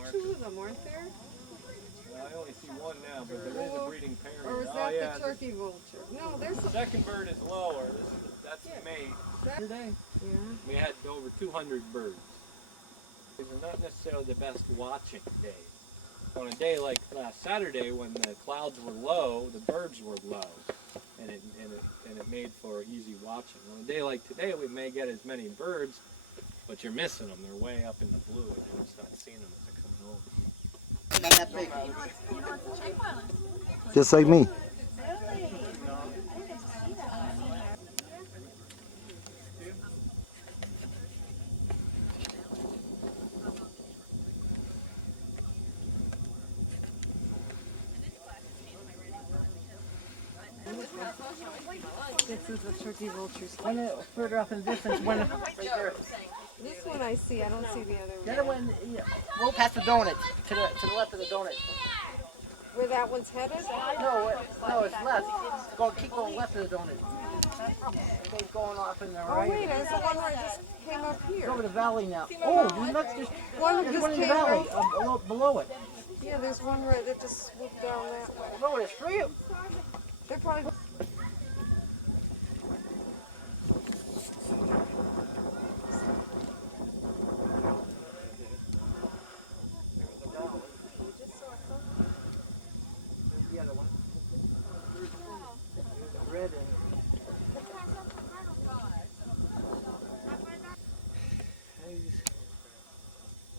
just two of them, aren't there? I only see one now, but there is a breeding pair. Or is that the turkey vulture? No, there's the a second bird is lower. That's the mate. today. Yeah. We had over 200 birds. These are not necessarily the best watching days. On a day like last Saturday, when the clouds were low, the birds were low, and it made for easy watching. On a day like today, we may get as many birds, but you're missing them. They're way up in the blue, and you're just not seeing them as they come home. Not that big. Just like me. This is the turkey vulture's. One further up in the distance, one right there. This one I see. I don't see the other one. The other one, well past the donut, to the left of the donut. Where that one's headed? No, it's left. Keep going left of the donut. It's going off in the Oh right. wait, there's the one where I just came up It's here. over the valley now. Oh, there's One one just in the came valley, right. below it. Yeah, there's one right that just swooped down that way. No, there's three of them. They're probably. The other one. Red and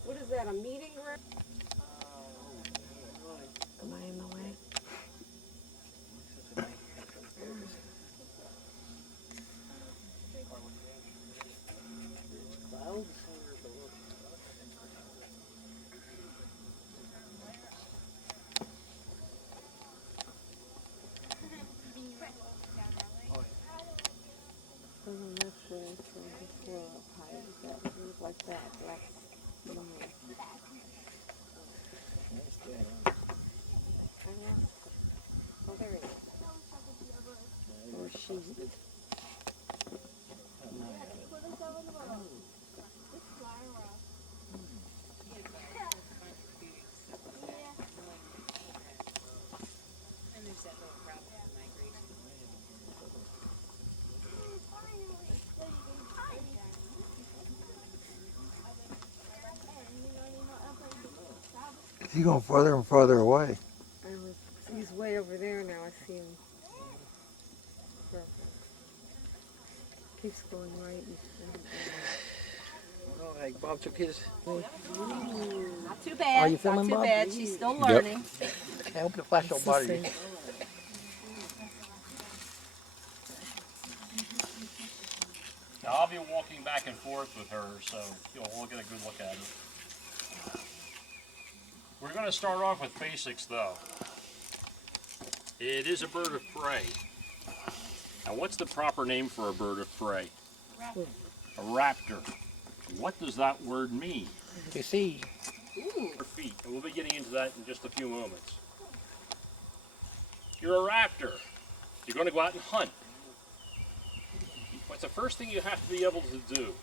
What is that? A meeting ground? Am I in the way? clouds. That's from before up high. That look like that. Black. Oh, there it is. Or she. He's going farther and farther away. He's way over there now. I see him. Keeps going right. Oh, hey, Bob took his. Not too bad. Are you filming, Not too Bob? bad. She's still learning. I hope the flash don't bother you. Now I'll be walking back and forth with her, so you'll all get a good look at her. We're going to start off with basics, though. It is a bird of prey. Now, what's the proper name for a bird of prey? Raptor. A raptor. What does that word mean? You see, Her feet, and we'll be getting into that in just a few moments. You're a raptor. You're going to go out and hunt. What's the first thing you have to be able to do?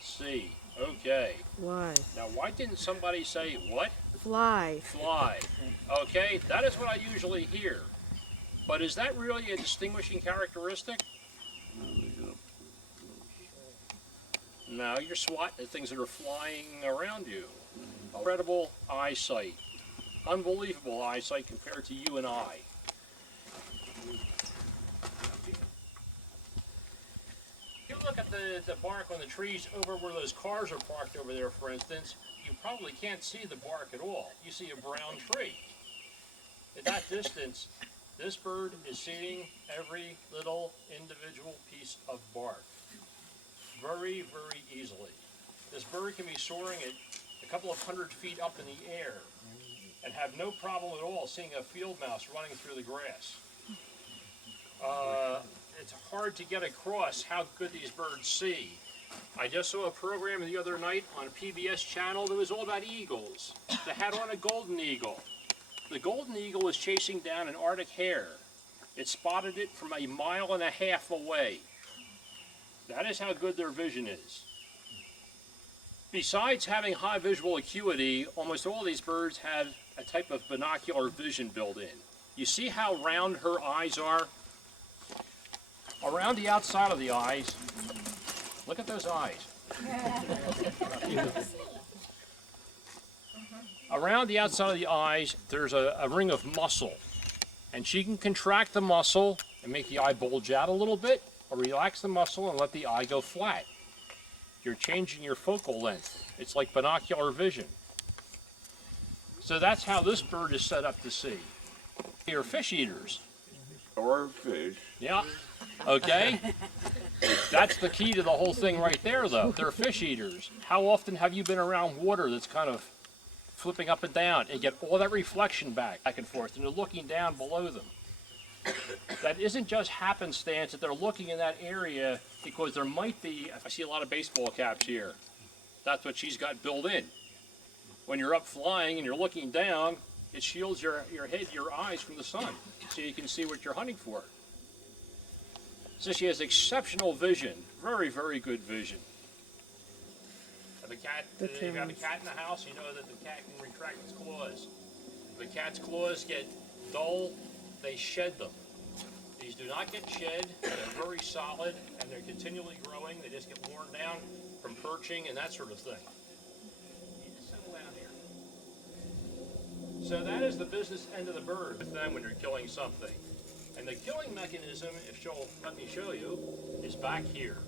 See. Okay. Fly. Now, why didn't somebody say what? Fly. Fly. Okay, that is what I usually hear. But is that really a distinguishing characteristic? No, you're swatting at things that are flying around you. Incredible eyesight. Unbelievable eyesight compared to you and I. You look at the bark on the trees over where those cars are parked over there, for instance, you probably can't see the bark at all. You see a brown tree. At that distance, this bird is seeing every little individual piece of bark very, very easily. This bird can be soaring at a couple of 100 feet up in the air and have no problem at all seeing a field mouse running through the grass. It's hard to get across how good these birds see. I just saw a program the other night on a PBS channel that was all about eagles. They had on a golden eagle. The golden eagle was chasing down an Arctic hare. It spotted it from 1.5 miles away. That is how good their vision is. Besides having high visual acuity, almost all these birds have a type of binocular vision built in. You see how round her eyes are? Around the outside of the eyes, look at those eyes. Around the outside of the eyes, there's a ring of muscle. And she can contract the muscle and make the eye bulge out a little bit, or relax the muscle and let the eye go flat. You're changing your focal length. It's like binocular vision. So that's how this bird is set up to see. They're fish eaters. Or fish. Yeah. Okay? That's the key to the whole thing right there, though. They're fish eaters. How often have you been around water that's kind of flipping up and down and get all that reflection back and forth, and they're looking down below them? That isn't just happenstance that they're looking in that area because there might be, I see a lot of baseball caps here. That's what she's got built in. When you're up flying and you're looking down, it shields your head, your eyes from the sun, so you can see what you're hunting for. So she has exceptional vision, very, very good vision. If you got a cat in the house, you know that the cat can retract its claws. If the cat's claws get dull, they shed them. These do not get shed, they're very solid, and they're continually growing. They just get worn down from perching and that sort of thing. You just settle down here. So that is the business end of the bird with them when you're killing something. And the killing mechanism, if she'll let me show you, is back here.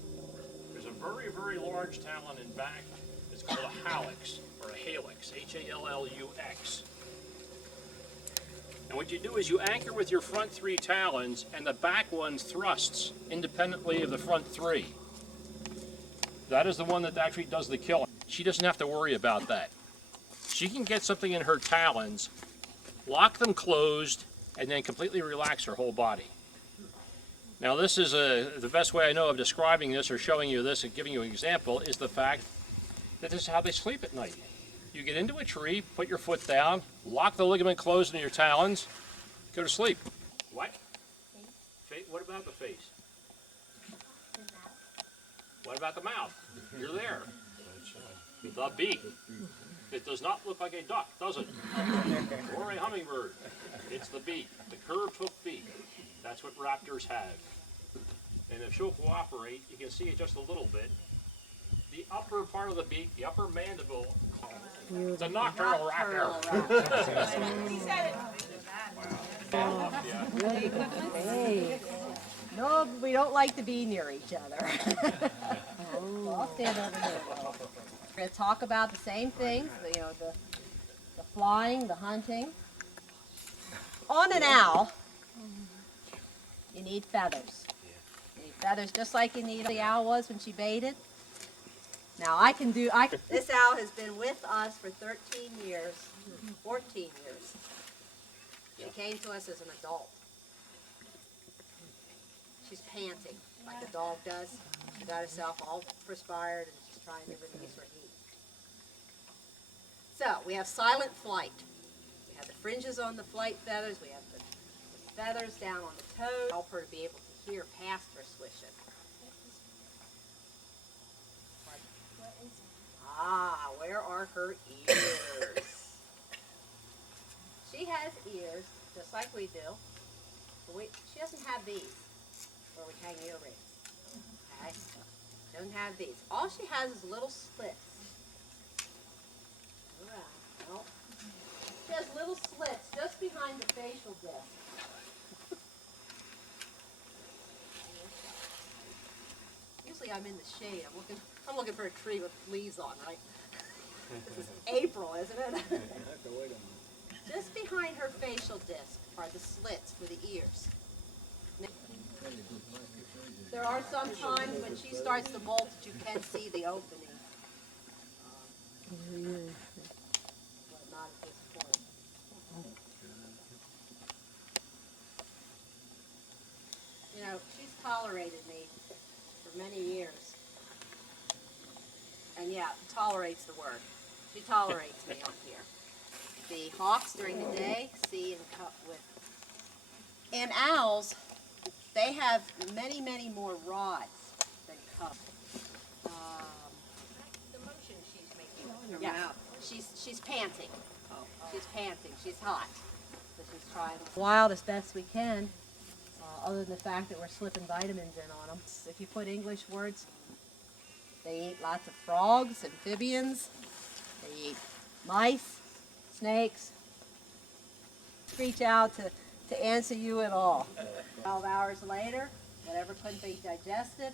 There's a very, very large talon in back. It's called a hallux, or a halix, H-A-L-L-U-X. And what you do is you anchor with your front three talons, and the back one thrusts independently of the front three. That is the one that actually does the killing. She doesn't have to worry about that. She can get something in her talons, lock them closed, and then completely relax her whole body. Now this is the best way I know of describing this or showing you this and giving you an example is the fact that this is how they sleep at night. You get into a tree, put your foot down, lock the ligament closed in your talons, go to sleep. What? What about the face? What about the mouth? You're there. The beak. It does not look like a duck, does it? Or a hummingbird. It's the beak, the curved hook beak. That's what raptors have. And if she'll cooperate, you can see it just a little bit. The upper part of the beak, the upper mandible, it's a nocturnal raptor. Hey. No, we don't like to be near each other. Well, I'll stand over here. We're going to talk about the same things, the flying, the hunting. On an owl, you need feathers. You need feathers just like you need the owl was when she baited. Now this owl has been with us for 13 years, 14 years. She came to us as an adult. She's panting like a dog does. She got herself all perspired and she's trying to release her heat. So we have silent flight. We have the fringes on the flight feathers. We have the feathers down on the toes. Help her to be able to hear past her swishing. Ah, where are her ears? She has ears, just like we do. But she doesn't have these, where we hang earrings. Okay? She doesn't have these. All she has is little slits. Well, she has little slits just behind the facial disc. Usually I'm in the shade. I'm looking for a tree with leaves on, right? This is April, isn't it? Just behind her facial disc are the slits for the ears. There are some times when she starts to molt that you can see the opening. But not at this point. You know, she's tolerated me for many years. And yeah, tolerates the word. She tolerates me on here. The hawks during the day see and cut with. And owls, they have many, many more rods than cubs. The motion she's she's panting. She's panting. She's hot. So she's trying wild as best we can. Other than the fact that we're slipping vitamins in on them. If you put English words, they eat lots of frogs, amphibians. They eat mice, snakes. Reach out to answer you at all. 12 hours later, whatever couldn't be digested,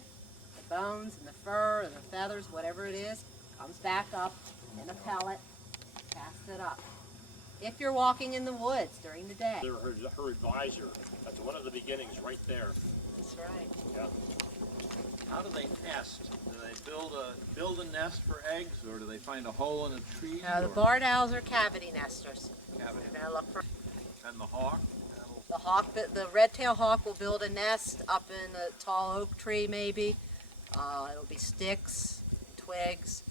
the bones and the fur and the feathers, whatever it is, comes back up in a pellet, cast it up. If you're walking in the woods during the day. They're her advisor. That's one of the beginnings right there. That's right. Yeah. How do they nest? Do they build a nest for eggs, or do they find a hole in a tree? Now, the or barred owls are cavity nesters. cavity? They're gonna look for And the hawk? the hawk. The red-tailed hawk will build a nest up in a tall oak tree, maybe. It'll be sticks, twigs.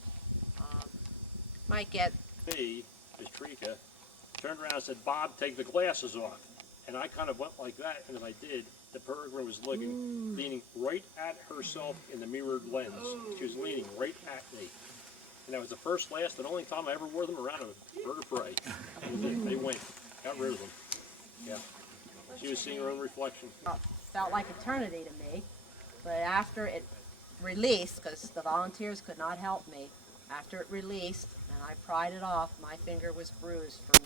Might get. B, is Trika, turned around and said, Bob, take the glasses off. And I kind of went like that, and as I did, the peregrine was leaning right at herself in the mirrored lens. She was leaning right at me. And that was the first, last, and only time I ever wore them around a bird of prey. That was it. They went. Got rid of them. Yeah. She was seeing her own reflection. Felt like eternity to me, but after it released, because the volunteers could not help me, after it released and I pried it off, my finger was bruised from